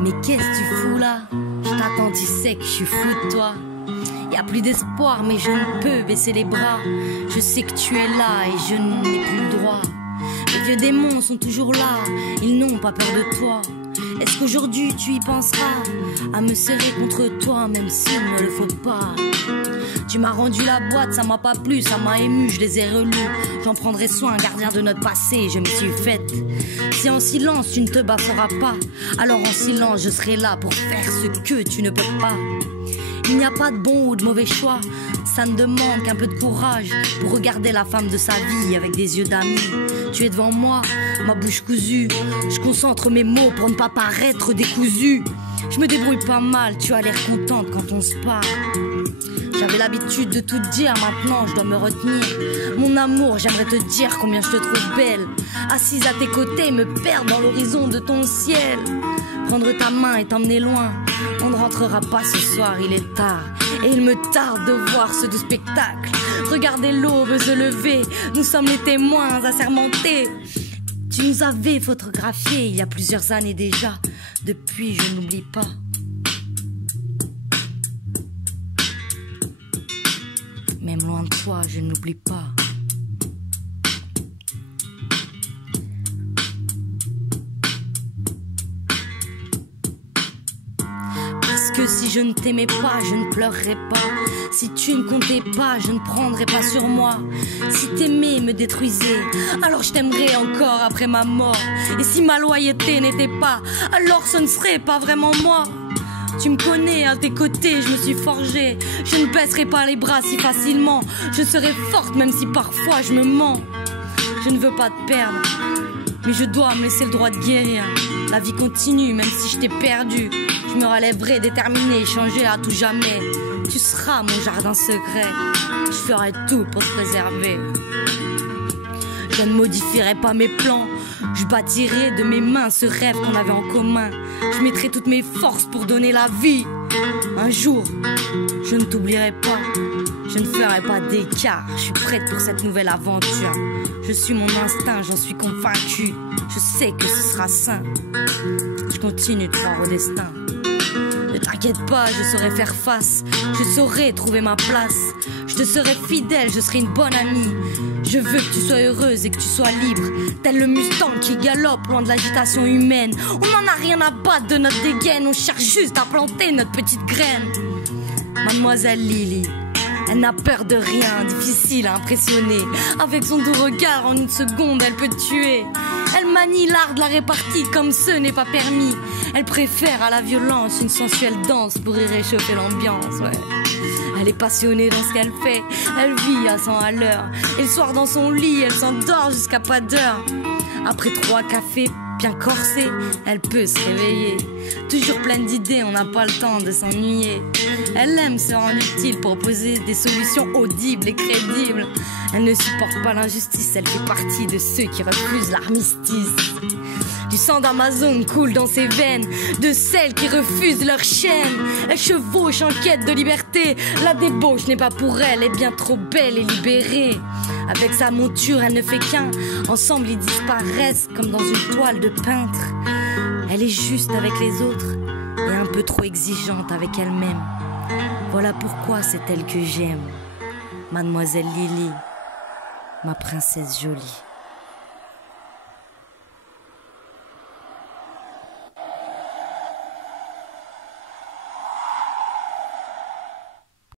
Mais qu'est-ce que tu fous là? Je t'attends, tu sais que je suis fou de toi. Y'a plus d'espoir mais je ne peux baisser les bras. Je sais que tu es là et je n'ai plus le droit. Les vieux démons sont toujours là, ils n'ont pas peur de toi. Est-ce qu'aujourd'hui tu y penseras à me serrer contre toi même s'il ne le faut pas? Tu m'as rendu la boîte, ça m'a pas plu, ça m'a ému, je les ai relus. J'en prendrai soin, gardien de notre passé, je m'y suis faite. Si en silence tu ne te bafferas pas, alors en silence je serai là pour faire ce que tu ne peux pas. Il n'y a pas de bon ou de mauvais choix, ça ne demande qu'un peu de courage pour regarder la femme de sa vie avec des yeux d'amis. Tu es devant moi, ma bouche cousue, je concentre mes mots pour ne pas paraître décousu. Je me débrouille pas mal, tu as l'air contente quand on se parle. J'avais l'habitude de tout dire, maintenant je dois me retenir. Mon amour, j'aimerais te dire combien je te trouve belle. Assise à tes côtés, me perdre dans l'horizon de ton ciel. Prendre ta main et t'emmener loin. On ne rentrera pas ce soir, il est tard. Et il me tarde de voir ce doux spectacle. Regardez l'aube se lever, nous sommes les témoins assermentés. Tu nous avais photographiés il y a plusieurs années déjà. Depuis, je n'oublie pas. Même loin de toi, je n'oublie pas. Parce que si je ne t'aimais pas, je ne pleurerais pas. Si tu ne comptais pas, je ne prendrais pas sur moi. Si t'aimais me détruisait, alors je t'aimerais encore après ma mort. Et si ma loyauté n'était pas, alors ce ne serait pas vraiment moi. Tu me connais, à tes côtés, je me suis forgée. Je ne baisserai pas les bras si facilement. Je serai forte même si parfois je me mens. Je ne veux pas te perdre, mais je dois me laisser le droit de guérir. La vie continue même si je t'ai perdu. Je me relèverai déterminée, changer à tout jamais. Tu seras mon jardin secret. Je ferai tout pour te préserver. Je ne modifierai pas mes plans. Je bâtirai de mes mains ce rêve qu'on avait en commun. Je mettrai toutes mes forces pour donner la vie. Un jour, je ne t'oublierai pas. Je ne ferai pas d'écart. Je suis prête pour cette nouvelle aventure. Je suis mon instinct, j'en suis convaincue. Je sais que ce sera sain. Je continue de croire au destin. Ne t'inquiète pas, je saurai faire face. Je saurai trouver ma place. Je te serai fidèle, je serai une bonne amie. Je veux que tu sois heureuse et que tu sois libre. Tel le Mustang qui galope loin de l'agitation humaine. On n'en a rien à battre de notre dégaine. On cherche juste à planter notre petite graine. Mademoiselle Lily, elle n'a peur de rien, difficile à impressionner. Avec son doux regard, en une seconde, elle peut tuer. Elle manie l'art de la répartie comme ce n'est pas permis. Elle préfère à la violence une sensuelle danse pour y réchauffer l'ambiance, ouais. Elle est passionnée dans ce qu'elle fait, elle vit à 100 à l'heure. Et le soir dans son lit, elle s'endort jusqu'à pas d'heure. Après 3 cafés bien corsés, elle peut se réveiller. Toujours pleine d'idées, on n'a pas le temps de s'ennuyer. Elle aime se rendre utile, proposer des solutions audibles et crédibles. Elle ne supporte pas l'injustice, elle fait partie de ceux qui refusent l'armistice. Du sang d'Amazon coule dans ses veines, de celles qui refusent leur chaîne. Elle chevauche en quête de liberté. La débauche n'est pas pour elle, elle est bien trop belle et libérée. Avec sa monture, elle ne fait qu'un. Ensemble, ils disparaissent comme dans une toile de peintre. Elle est juste avec les autres et un peu trop exigeante avec elle-même. Voilà pourquoi c'est elle que j'aime. Mademoiselle Lily, ma princesse jolie.